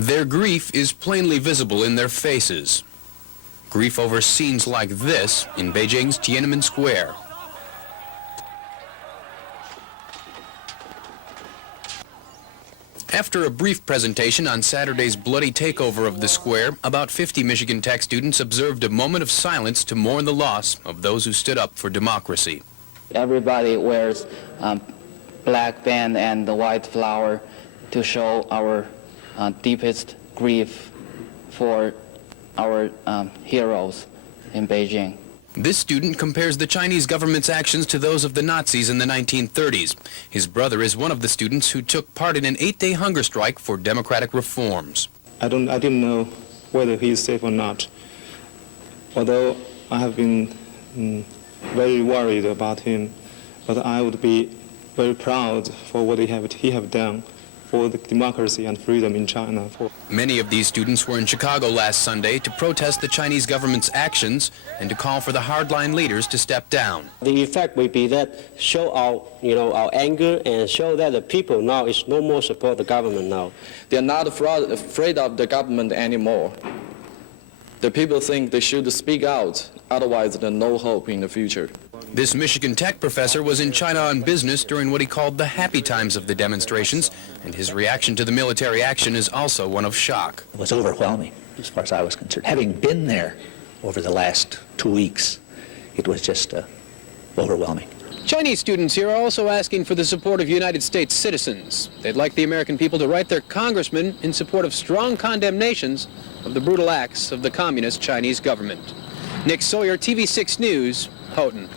Their grief is plainly visible in their faces. Grief over scenes like this in Beijing's Tiananmen Square. After a brief presentation on Saturday's bloody takeover of the square, about 50 Michigan Tech students observed a moment of silence to mourn the loss of those who stood up for democracy. Everybody wears black band and the white flower to show our deepest grief for our heroes in Beijing. This student compares the Chinese government's actions to those of the Nazis in the 1930s. His brother is one of the students who took part in an 8-day hunger strike for democratic reforms. I didn't know whether he is safe or not. Although I have been very worried about him, but I would be very proud for what he have done for the democracy and freedom in China. Many of these students were in Chicago last Sunday to protest the Chinese government's actions and to call for the hardline leaders to step down. The effect will be that show our anger and show that the people now is no more support the government now. They're not afraid of the government anymore. The people think they should speak out, otherwise there's no hope in the future. This Michigan Tech professor was in China on business during what he called the happy times of the demonstrations, and his reaction to the military action is also one of shock. It was overwhelming as far as I was concerned. Having been there over the last 2 weeks, it was just overwhelming. Chinese students here are also asking for the support of United States citizens. They'd like the American people to write their congressmen in support of strong condemnations of the brutal acts of the communist Chinese government. Nick Sawyer, TV6 News, Houghton.